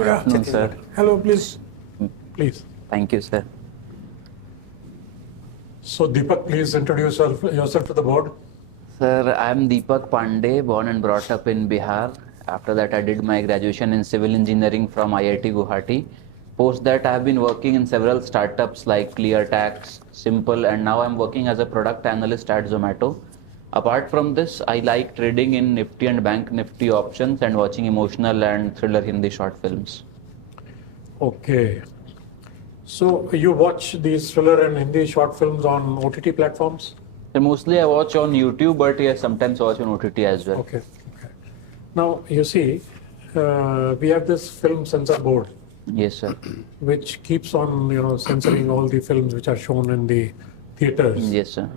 Good afternoon, sir. Hello, please. Please. Thank you, sir. So, Deepak, please introduce yourself to the board. Sir, I am Deepak Pandey, born and brought up in Bihar. After that, I did my graduation in civil engineering from IIT Guwahati. Post that, I have been working in several startups like ClearTax, Simple, and now I'm working as a product analyst at Zomato. Apart from this, I like trading in Nifty and Bank Nifty options and watching emotional and thriller Hindi short films. Okay. So, you watch these thriller and Hindi short films on OTT platforms? So mostly I watch on YouTube, but yes, sometimes watch on OTT as well. Okay. Now, you see, we have this film censor board. Yes, sir. Which keeps on, censoring all the films which are shown in the theaters. Yes, sir.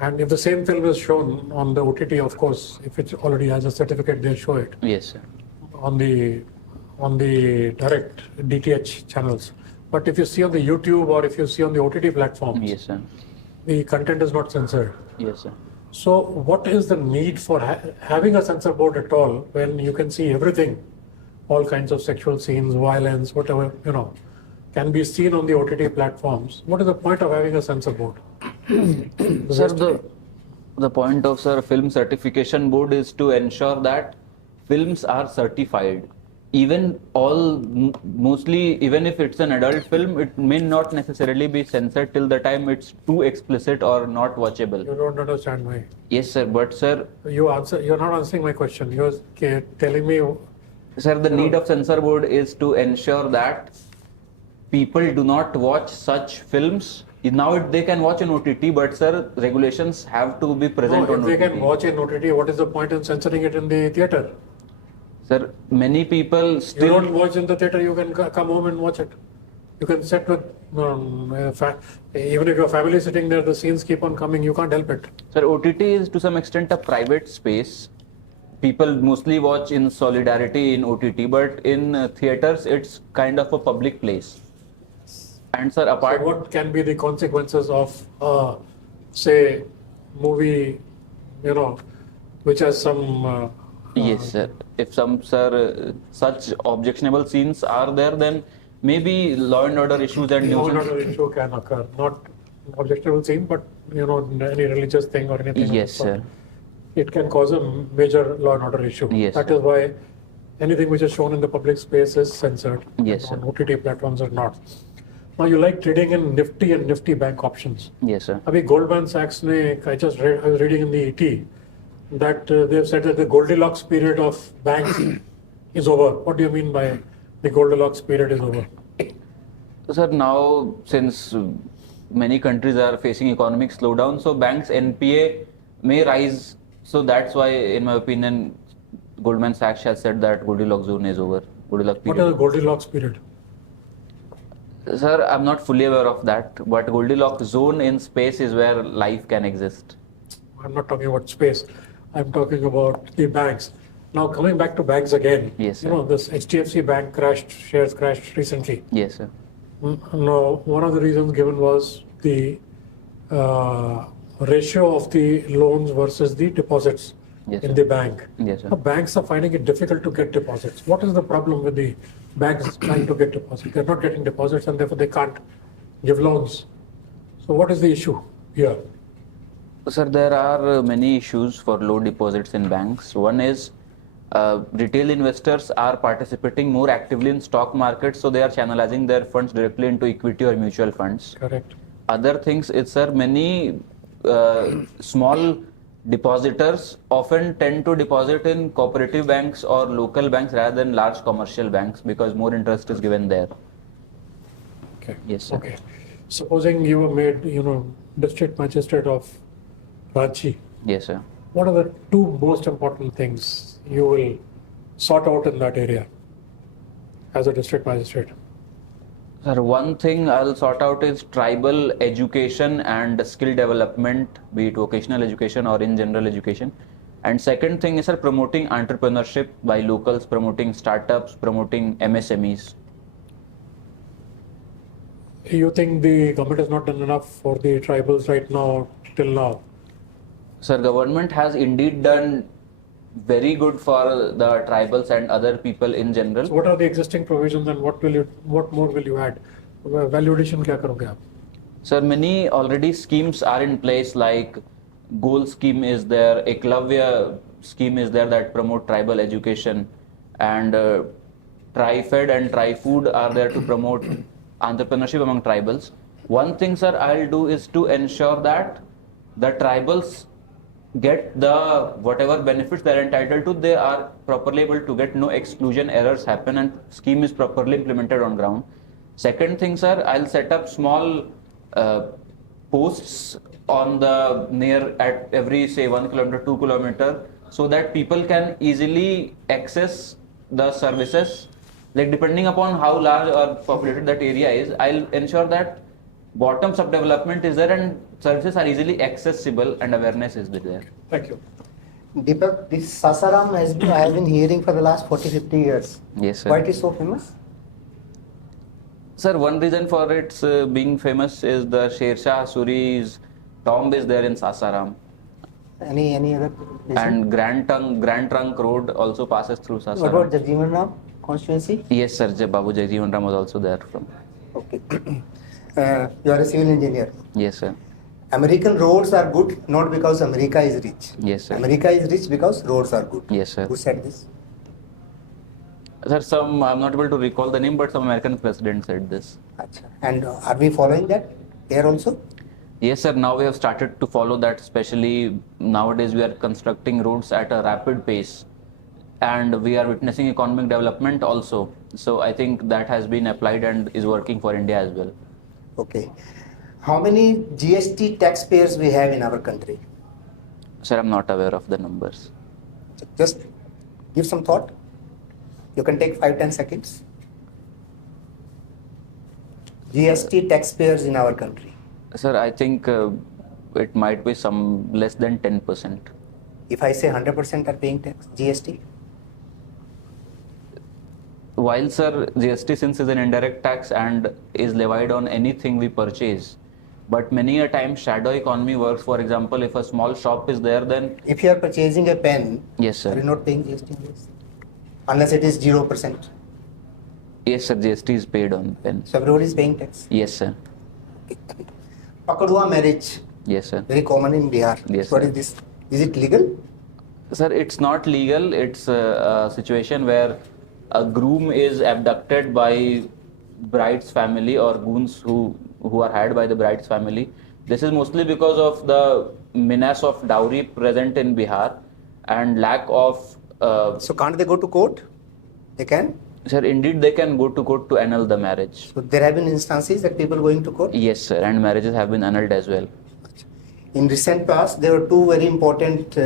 And if the same film is shown on the OTT, of course, if it already has a certificate, they'll show it. Yes, sir. On the direct DTH channels. But if you see on the YouTube or if you see on the OTT platforms, yes, sir, the content is not censored. Yes, sir. So what is the need for having a censor board at all when you can see everything, all kinds of sexual scenes, violence, whatever, can be seen on the OTT platforms? What is the point of having a censor board? Sir, the point of film certification board is to ensure that films are certified. Mostly even if it's an adult film, it may not necessarily be censored till the time it's too explicit or not watchable. You don't understand my... Yes, sir, but sir... You're not answering my question. You're telling me... Sir, the need of censor board is to ensure that people do not watch such films. Now they can watch in OTT, but sir, regulations have to be present on OTT. If they can watch in OTT, what is the point in censoring it in the theater? Sir, many people still... You don't watch in the theater, you can come home and watch it. You can sit with... even if your family is sitting there, the scenes keep on coming, you can't help it. Sir, OTT is to some extent a private space. People mostly watch in solidarity in OTT, but in theaters, it's kind of a public place. And sir, apart... So what can be the consequences of, say, movie, which has some... Yes, sir. If such objectionable scenes are there, then maybe law and order issues and law and nuisance... order issue can occur. Not objectionable scene, but, any religious thing or anything. Yes, sir. It can cause a major law and order issue. Yes, that is why anything which is shown in the public space is censored. Yes, sir. On OTT platforms are not. Now you like trading in Nifty and Nifty bank options. Yes, sir. Abhi Goldman Sachs I was reading in the ET that they've said that the Goldilocks period of banks is over. What do you mean by the Goldilocks period is over? So, sir, now since many countries are facing economic slowdown, so banks' NPA may rise. So that's why, in my opinion, Goldman Sachs has said that Goldilocks zone is over. Goldilocks period. What is the Goldilocks period? Sir, I'm not fully aware of that, but Goldilocks zone in space is where life can exist. I'm not talking about space. I'm talking about the banks. Now coming back to banks again. Yes, sir. This HDFC bank shares crashed recently. Yes, sir. Now, one of the reasons given was the ratio of the loans versus the deposits in the bank. Yes, sir. Now, banks are finding it difficult to get deposits. What is the problem with the banks trying to get deposits? They're not getting deposits and therefore they can't give loans. So what is the issue here? Sir, there are many issues for low deposits in banks. One is retail investors are participating more actively in stock markets, so they are channelizing their funds directly into equity or mutual funds. Correct. Other things is, sir, many small depositors often tend to deposit in cooperative banks or local banks rather than large commercial banks because more interest is given there. Okay. Yes, sir. Okay. Supposing you were made, district magistrate of Ranchi. Yes, sir. What are the two most important things you will sort out in that area as a district magistrate? Sir, one thing I'll sort out is tribal education and skill development, be it vocational education or in general education. And second thing is, sir, promoting entrepreneurship by locals, promoting startups, promoting MSMEs. You think the government has not done enough for the tribals right now, till now? Sir, government has indeed done very good for the tribals and other people in general. So what are the existing provisions and what more will you add? Value addition क्या करोगे आप? Sir, many already schemes are in place, like Goal scheme is there, Eklavya scheme is there that promote tribal education, and Tri-Fed and Tri-Food are there to promote entrepreneurship among tribals. One thing, sir, I'll do is to ensure that the tribals get the whatever benefits they're entitled to, they are properly able to get, no exclusion errors happen, and scheme is properly implemented on ground. Second thing, sir, I'll set up small posts on the near at every say 1 kilometer, 2 kilometer, so that people can easily access the services. Like depending upon how large or populated that area is, I'll ensure that bottoms up development is there and services are easily accessible and awareness is there. Thank you. Deepak, this Sasaram I have been hearing for the last 40-50 years. Yes, sir. Why it is so famous? Sir, one reason for its being famous is the Sher Shah Suri's tomb is there in Sasaram. Any other reason? And Grand Trunk Road also passes through Sasaram. What about Jagjivan Ram constituency? Yes, sir. Babu Jagjivan Ram was also there from. Okay. You are a civil engineer. Yes, sir. American roads are good not because America is rich. Yes, sir. America is rich because roads are good. Yes, sir. Who said this? Sir, I'm not able to recall the name, but some American president said this. Achha. And are we following that here also? Yes, sir. Now we have started to follow that, especially nowadays we are constructing roads at a rapid pace and we are witnessing economic development also. So I think that has been applied and is working for India as well. Okay. How many GST taxpayers we have in our country? Sir, I'm not aware of the numbers. Just give some thought. You can take 5-10 seconds. GST taxpayers in our country. Sir, I think it might be some less than 10%. If I say 100% are paying tax, GST? While, sir, GST since is an indirect tax and is levied on anything we purchase, but many a time shadow economy works. For example, if a small shop is there, then... If you are purchasing a pen, Yes, sir. are you not paying GST on this? Unless it is 0%. Yes, sir, GST is paid on pen. So everybody is paying tax. Yes, sir. Pakadua marriage, Yes, sir. very common in Bihar. Yes, What sir. is this? Is it legal? Sir, it's not legal. It's a situation where a groom is abducted by bride's family or goons who are hired by the bride's family. This is mostly because of the menace of dowry present in Bihar and lack of... So can't they go to court? They can? Sir, indeed they can go to court to annul the marriage. So there have been instances that people going to court? Yes, sir, and marriages have been annulled as well. In recent past, there were two very important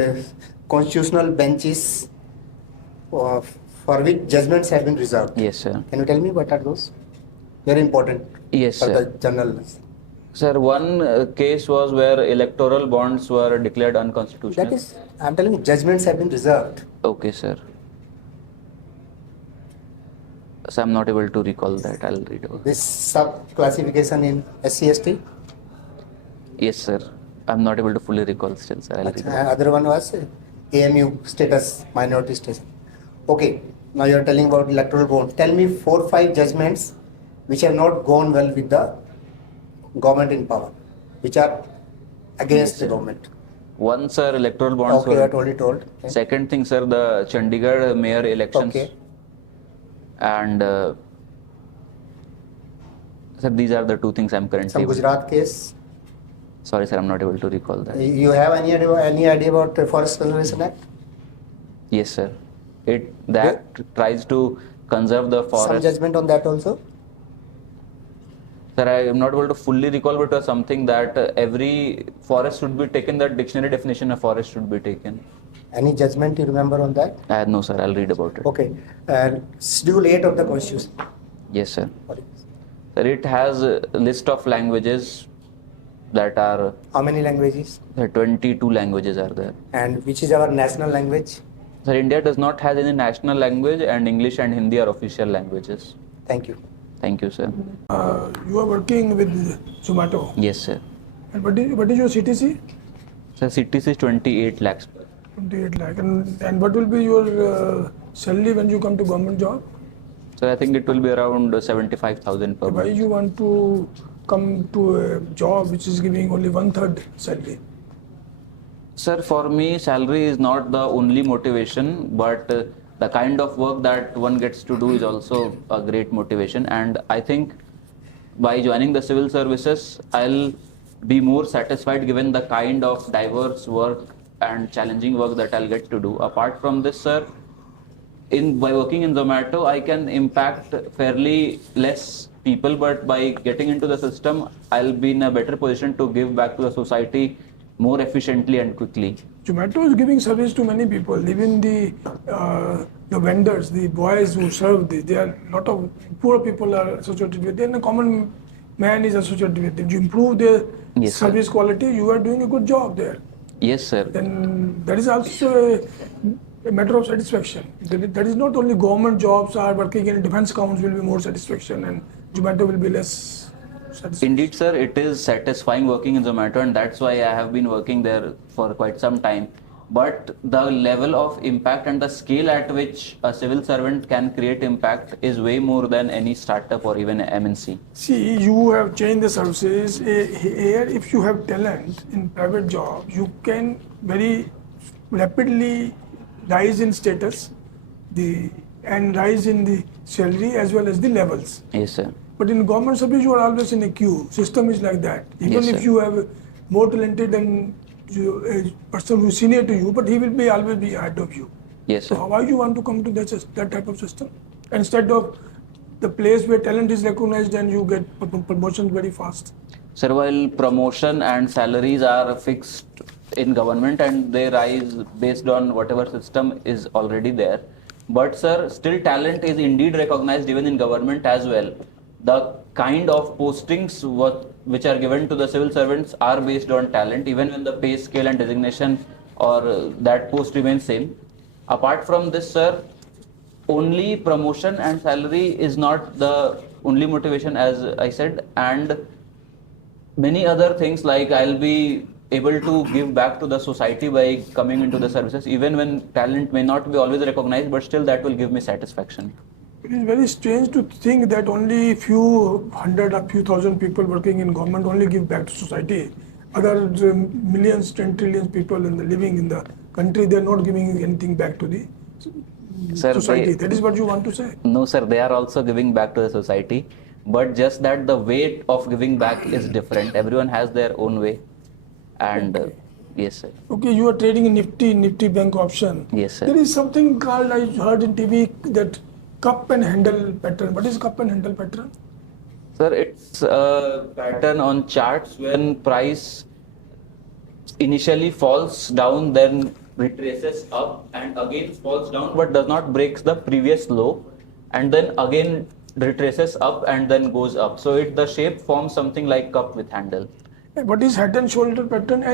constitutional benches for which judgments have been reserved. Yes, sir. Can you tell me what are those? Very important Yes, for sir. the journalists. Sir, one case was where electoral bonds were declared unconstitutional. That is, I'm telling you, judgments have been reserved. Okay, sir. So I'm not able to recall that. I'll read about it. This sub-classification in SC/ST. Yes, sir. I'm not able to fully recall still, sir. I'll read about it. Other one was AMU status, minority status. Okay, now you are telling about electoral bond. Tell me 4-5 judgments which have not gone well with the government in power, which are against Yes, the sir. government. One, sir, electoral bonds Okay, you were... are already told. Okay. Second thing, sir, the Chandigarh mayor elections. Okay. And sir, these are the two things I'm currently... Some Gujarat case. Sorry, sir, I'm not able to recall that. You have any idea about the Forest Conservation Act? Yes, sir. The act tries to conserve the Some forest. judgment on that also? Sir, I am not able to fully recall, but it was something that every forest should be taken, that dictionary definition of forest should be taken. Any judgment you remember on that? No, sir, I'll read about it. Okay. And Schedule 8 of the Constitution. Yes, sir. What is- Sir, it has a list of languages that are... How many languages? 22 languages are there. And which is our national language? Sir, India does not have any national language, and English and Hindi are official languages. Thank you. Thank you, sir. You are working with Zomato. Yes, sir. And what is your CTC? Sir, CTC is 28 lakhs. 28 lakh. And what will be your salary when you come to government job? So I think it will be around 75,000 per Why month. you want to come to a job which is giving only 1/3 salary? Sir, for me, salary is not the only motivation, but the kind of work that one gets to do is also a great motivation. And I think by joining the civil services, I'll be more satisfied given the kind of diverse work and challenging work that I'll get to do. Apart from this, sir, by working in Zomato, I can impact fairly less people, but by getting into the system, I'll be in a better position to give back to the society more efficiently and quickly. Zomato is giving service to many people, even the vendors, the boys who serve. There are a lot of poor people are associated with them. A common man is associated with them. You improve their Yes, sir. service quality, you are doing a good job there. Yes, sir. Then that is also a matter of satisfaction. That is not only government jobs are working in defense accounts will be more satisfaction and Zomato will be less satisfaction. Indeed, sir, it is satisfying working in Zomato, and that's why I have been working there for quite some time. But the level of impact and the scale at which a civil servant can create impact is way more than any startup or even MNC. See, you have changed the services. Here, if you have talent in private job, you can very rapidly rise in status and rise in the salary as well as the levels. Yes, sir. But in government service, you are always in a queue. System is like that. Even Yes, if sir. you have more talented than a person who is senior to you, but he will be always be ahead of you. Yes, So sir. why you want to come to that type of system instead of the place where talent is recognized and you get promotion very fast? Sir, while promotion and salaries are fixed in government and they rise based on whatever system is already there, but sir, still talent is indeed recognized even in government as well. The kind of postings which are given to the civil servants are based on talent, even when the pay scale and designation or that post remains same. Apart from this, sir, only promotion and salary is not the only motivation, as I said, and many other things like I'll be able to give back to the society by coming into the services, even when talent may not be always recognized, but still that will give me satisfaction. It is very strange to think that only few hundred or few thousand people working in government only give back to society. Other millions, 10 trillion people living in the country, they are not giving anything back to the Sir, society. That is what you want to say. No, sir, they are also giving back to the society, but just that the weight of giving back is different. Everyone has their own way, and yes, sir. Okay, you are trading in Nifty bank option. Yes, sir. There is something called, I heard in TV, that cup and handle pattern. What is cup and handle pattern? Sir, it's a pattern on charts when price initially falls down, then retraces up and again falls down, but does not breaks the previous low, and then again retraces up and then goes up. So the shape forms something like cup with handle. What is head and shoulder pattern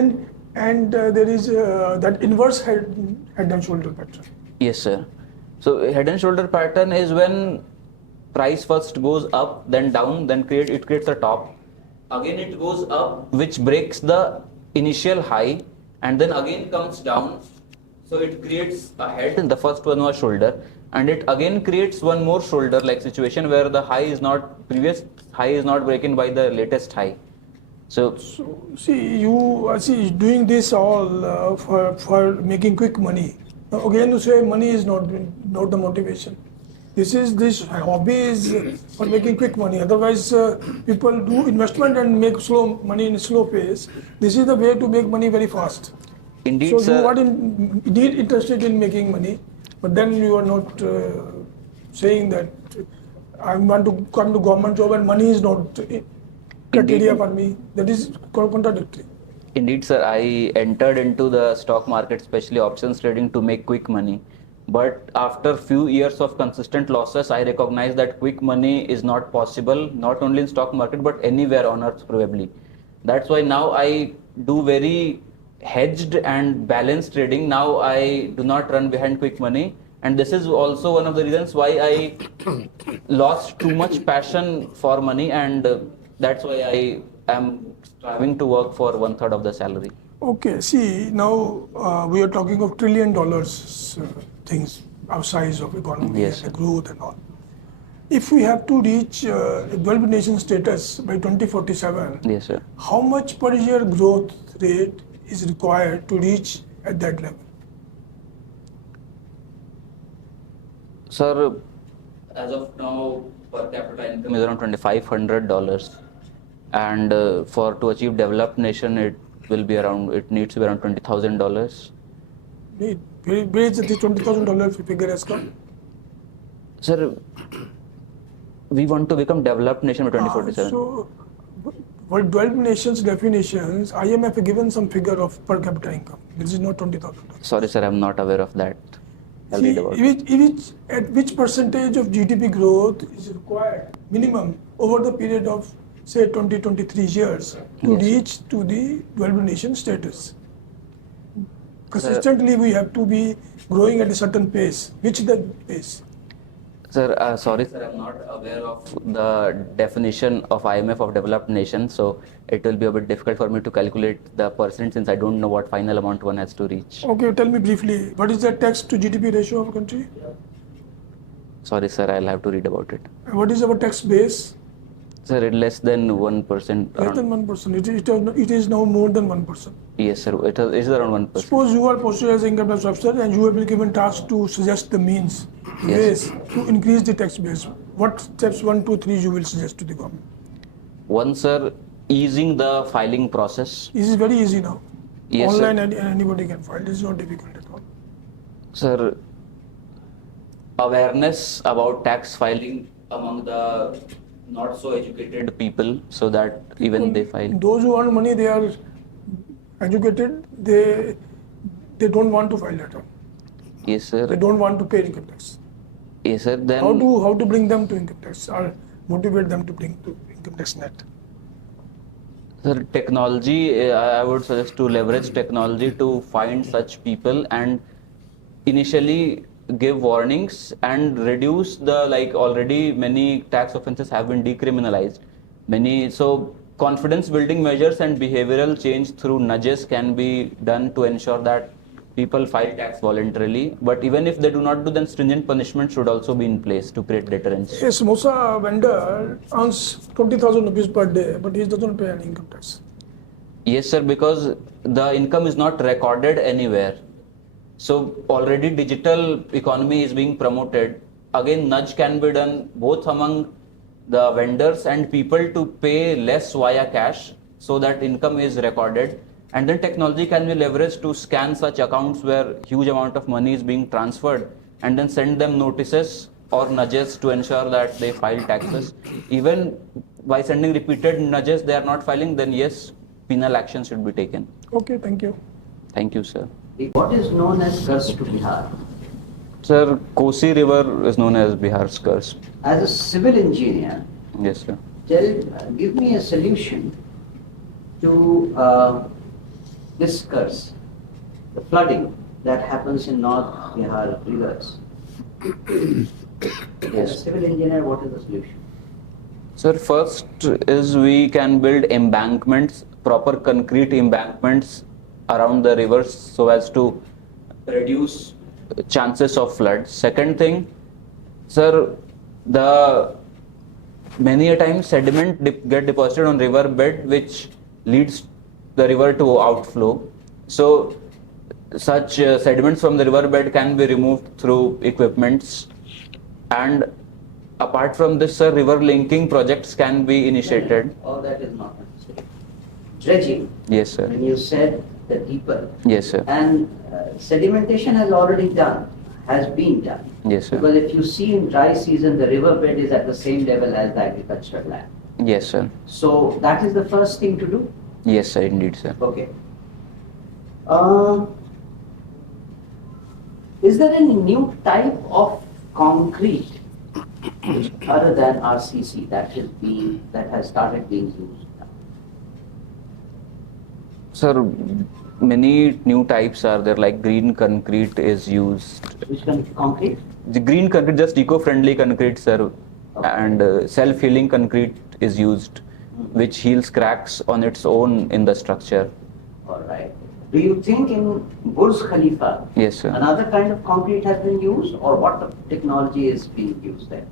and there is that inverse head and shoulder pattern. Yes, sir. So head and shoulder pattern is when price first goes up, then down, then it creates a top. Again it goes up, which breaks the initial high, and then again comes down. So it creates a head, and the first one was shoulder, and it again creates one more shoulder like situation where the previous high is not broken by the latest high. So See, you are doing this all for making quick money. Now, again, you say money is not the motivation. This hobby is for making quick money. Otherwise, people do investment and make slow money in slow pace. This is the way to make money very fast. indeed, So sir. you are indeed interested in making money, but then you are not saying that I want to come to government job and money is not criteria for me. That is contradictory. Indeed, sir, I entered into the stock market, especially options trading, to make quick money. But after few years of consistent losses, I recognized that quick money is not possible, not only in stock market, but anywhere on earth probably. That's why now I do very hedged and balanced trading. Now I do not run behind quick money. And this is also one of the reasons why I lost too much passion for money, and that's why I am striving to work for 1/3 of the salary. Okay, see, now we are talking of $1 trillion things, our size of economy Yes, and the sir. growth and all. If we have to reach developed nation status by 2047, Yes, sir. how much per year growth rate is required to reach at that level? Sir, as of now, per capita income is around $2,500, and for to achieve developed nation, it needs to be around $20,000. Where is the $20,000 figure has come? Sir, we want to become developed nation by 2047. So, for developed nations definitions, IMF have given some figure of per capita income. This is not $20,000. Sorry, sir, I'm not aware of that. I'll See, read about it. at which percentage of GDP growth is required minimum over the period of say 20-23 years to Yes, sir. reach to the developed nation status? Consistently, we have to be growing at a certain pace. Which is the pace? Sir, sorry, sir, I'm not aware of the definition of IMF of developed nation, so it will be a bit difficult for me to calculate the percent since I don't know what final amount one has to reach. Okay, tell me briefly, what is the tax to GDP ratio of a country? Sorry, sir, I'll have to read about it. And what is our tax base? Sir, it's less than 1%. Less than 1%. It is now more than 1%. Yes, sir, it is around 1%. Suppose you are posted as income tax officer and you have been given task to suggest the means, Yes. ways to increase the tax base. What steps 1, 2, 3 you will suggest to the government? One, sir, easing the filing process. This is very easy now. Yes, sir. Online and anybody can file. This is not difficult at all. Sir, awareness about tax filing among the not so educated people so that even they file. Those who earn money, they are educated. They don't want to file at all. Yes, They sir. don't want to pay income tax. Yes, sir. Then How to bring them to income tax or motivate them to bring to income tax net? sir, technology, I would suggest to leverage technology to find such people and initially give warnings and reduce the, like, already many tax offenses have been decriminalized. So confidence building measures and behavioral change through nudges can be done to ensure that people file tax voluntarily. But even if they do not do, then stringent punishment should also be in place to create deterrence. A samosa vendor earns 20,000 rupees per day, but he doesn't pay any income tax. Yes, sir, because the income is not recorded anywhere. So already digital economy is being promoted. Again, nudge can be done both among the vendors and people to pay less via cash so that income is recorded. And then technology can be leveraged to scan such accounts where huge amount of money is being transferred and then send them notices or nudges to ensure that they file taxes. Even by sending repeated nudges, they are not filing, then yes, penal action should be taken. Okay, thank you. Thank you, sir. What is known as curse to Bihar? Sir, Kosi River is known as Bihar's curse. As a civil engineer, Yes, sir. give me a solution to this curse, the flooding that happens in North Bihar rivers. As a Yes. civil engineer, what is the solution? Sir, first is we can build embankments, proper concrete embankments around the rivers so as to reduce chances of floods. Second thing, sir, many a time sediment get deposited on river bed which leads the river to outflow. So such sediments from the river bed can be removed through equipments. And apart from this, sir, river linking projects can be initiated. All that is not necessary. Dredging, Yes, sir. when you said the deeper, Yes, sir. and sedimentation has been done. Yes, sir. Because if you see in dry season, the river bed is at the same level as the agricultural land. Yes, sir. So that is the first thing to do. Yes, sir. Indeed, sir. Okay. Is there any new type of concrete other than RCC that has started being used now? Sir, many new types are there, like green concrete is used. Which kind of concrete? The green concrete, just eco-friendly concrete, sir, Okay. and self-healing concrete is used, which heals cracks on its own in the structure. All right. Do you think in Burj Khalifa, Yes, sir. another kind of concrete has been used, or what technology is being used there?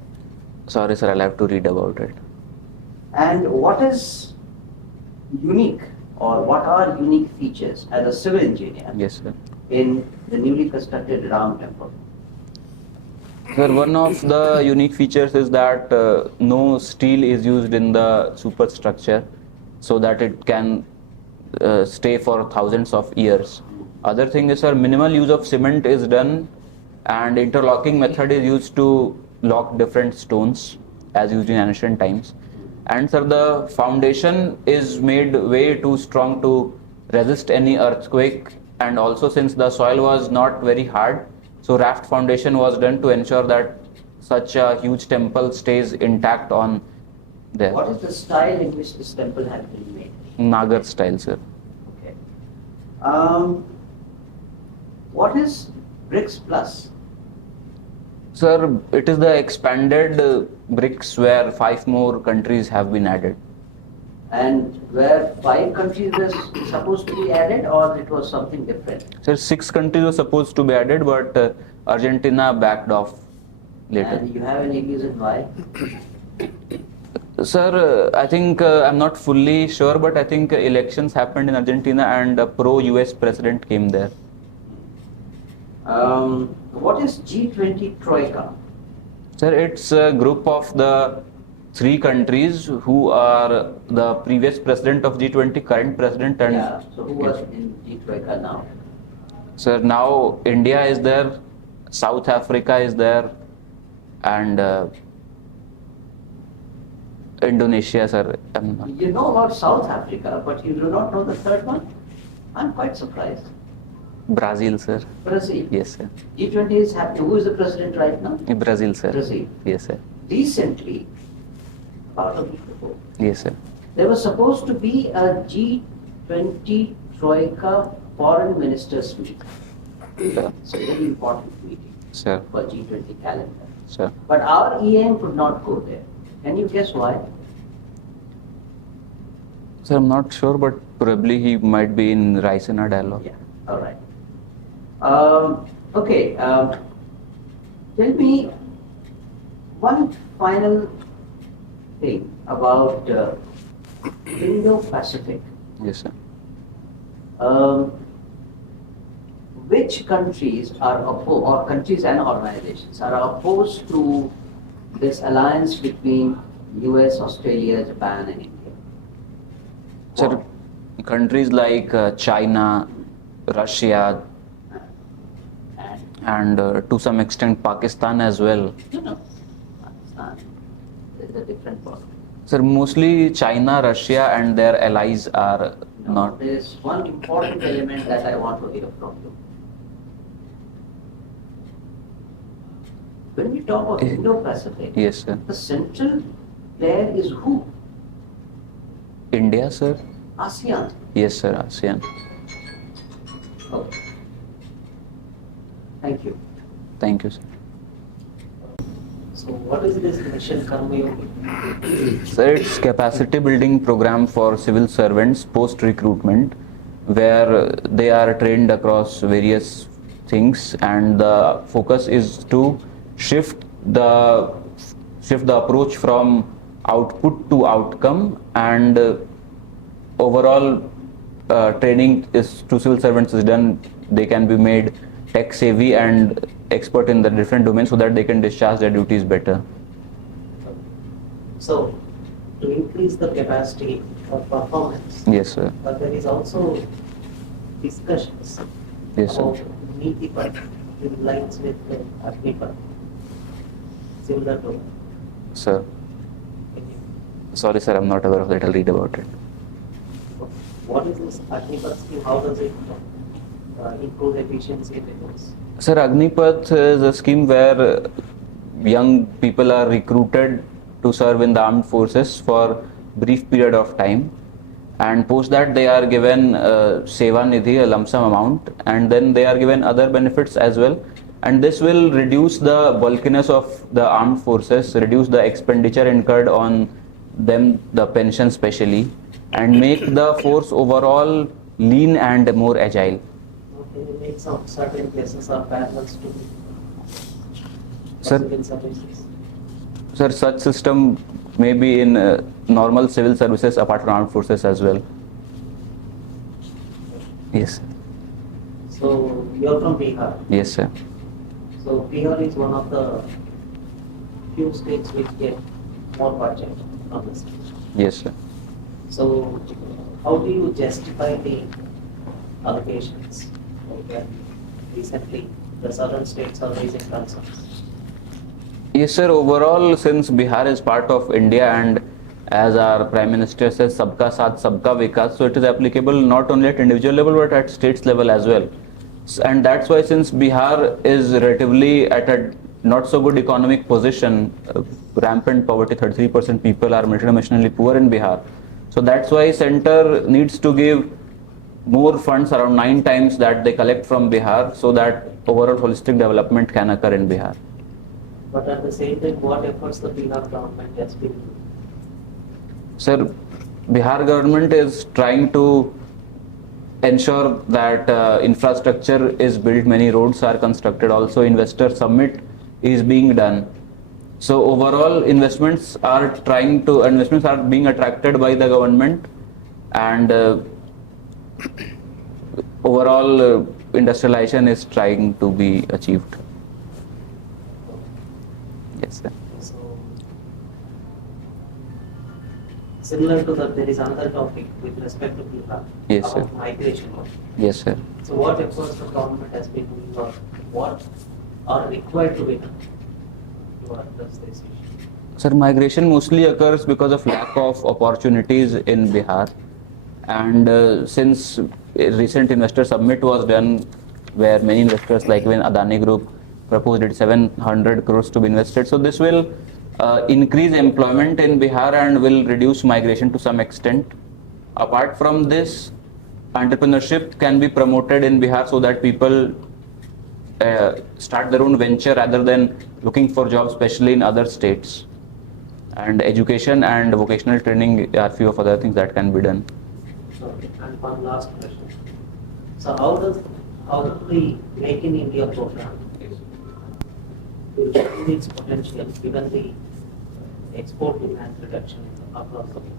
Sorry, sir, I'll have to read about it. And what is unique, or what are unique features as a civil engineer Yes, sir. in the newly constructed Ram temple? Sir, one of the unique features is that no steel is used in the superstructure so that it can stay for thousands of years. Other thing is, sir, minimal use of cement is done and interlocking method is used to lock different stones as used in ancient times. And sir, the foundation is made way too strong to resist any earthquake, and also since the soil was not very hard, so raft foundation was done to ensure that such a huge temple stays intact on there. What is the style in which this temple has been made? Nagar style, sir. Okay. What is BRICS Plus? Sir, it is the expanded BRICS where 5 more countries have been added. And where 5 countries were supposed to be added, or it was something different? Sir, 6 countries were supposed to be added, but Argentina backed off later. And you have any reason why? Sir, I think I'm not fully sure, but I think elections happened in Argentina and a pro-US president came there. What is G20 Troika? Sir, it's a group of the 3 countries who are the previous president of G20, current president, and Yeah, so who was in G Troika now? sir, now India is there, South Africa is there, and Indonesia, sir. I'm not. You know about South Africa, but you do not know the third one? I'm quite surprised. Brazil, sir. Brazil. Yes, sir. G20 is happening. Who is the president right now? Brazil, sir. Brazil. Yes, sir. Recently, about a week ago, Yes, sir. there was supposed to be a G20 Troika foreign ministers meeting. Sir. It's a very important meeting Sir. for G20 calendar. Sir. But our EM could not go there. Can you guess why? Sir, I'm not sure, but probably he might be in Raisina dialogue. Yeah, all right. Okay, tell me one final thing about Indo-Pacific. Yes, sir. Which countries are opposed, or countries and organizations are opposed to this alliance between US, Australia, Japan, and India? Sir, countries like China, Russia, and to some extent Pakistan as well. No. Pakistan is a different problem. Sir, mostly China, Russia, and their allies are not. There is one important element that I want to hear from you. When we talk of Indo-Pacific, Yes, sir. the central player is who? India, sir. ASEAN. Yes, sir. ASEAN. Okay. Thank you. Thank you, sir. So what is this mission Karma Yogi? Sir, it's capacity building program for civil servants post recruitment, where they are trained across various things, and the focus is to shift the approach from output to outcome, and overall training is to civil servants is done. They can be made tech savvy and expert in the different domains so that they can discharge their duties better. So, to increase the capacity of performance, Yes, sir. but there is also discussions Yes, sir. about Nitipat in lines with Agnipat, similar to. Sir. Can you- Sorry, sir, I'm not aware of that. I'll read about it. What is this Agnipat scheme? How does it improve efficiency and efforts? Sir, Agnipath is a scheme where young people are recruited to serve in the armed forces for brief period of time, and post that they are given Seva Nidhi, a lump sum amount, and then they are given other benefits as well. And this will reduce the bulkiness of the armed forces, reduce the expenditure incurred on them, the pension especially, and make the force overall lean and more agile. Can you make some certain places or parallels to Sir, civil services? sir, such system may be in normal civil services apart from armed forces as well. Yes, So you're from Bihar. yes, sir. So Bihar is one of the few states which get more budget from the state. Yes, sir. So how do you justify the allocations? Like, recently, the southern states are raising concerns. Yes, sir. Overall, since Bihar is part of India and as our Prime Minister says, Sabka Saath, Sabka Vikas, so it is applicable not only at individual level but at states level as well. And that's why since Bihar is relatively at a not so good economic position, rampant poverty, 33% people are multidimensionally poor in Bihar. So that's why center needs to give more funds, around 9 times that they collect from Bihar, so that overall holistic development can occur in Bihar. But at the same time, what efforts the Bihar government has been doing? Sir, Bihar government is trying to ensure that infrastructure is built, many roads are constructed, also investor summit is being done. So overall investments are being attracted by the government, and overall industrialization is trying to be achieved. Yes, sir. So, similar to that, there is another topic with respect to Bihar. Yes, sir. About migration. Yes, sir. So what efforts the government has been doing, or what are required to be done to address this issue? Sir, migration mostly occurs because of lack of opportunities in Bihar, and since a recent investor summit was done where many investors like even Adani Group proposed it 700 crores to be invested, so this will increase employment in Bihar and will reduce migration to some extent. Apart from this, entrepreneurship can be promoted in Bihar so that people start their own venture rather than looking for jobs, especially in other states. And education and vocational training are few of other things that can be done. Okay. And one last question. So how does the Make in India program will achieve its potential given the export demand reduction across the world?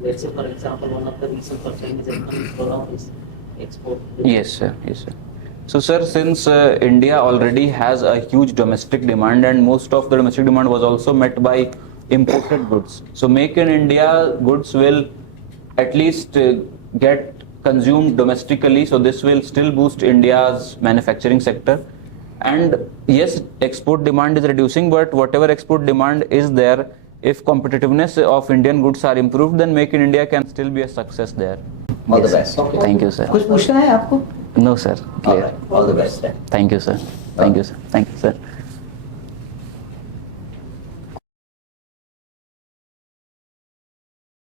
Let's say, for example, one of the reasons for Chinese economic slowdown is export. Yes, sir. Yes, sir. So, sir, since India already has a huge domestic demand and most of the domestic demand was also met by imported goods. So, Make in India goods will at least get consumed domestically. So, this will still boost India's manufacturing sector. And yes, export demand is reducing, but whatever export demand is there, if competitiveness of Indian goods are improved, then Make in India can still be a success there. All the Yes, best. sir. Thank you, sir. कुछ पूछना है आपको? No, sir. All Clear. right. All the best. Thank you, sir. Thank you, sir. Thank you, sir.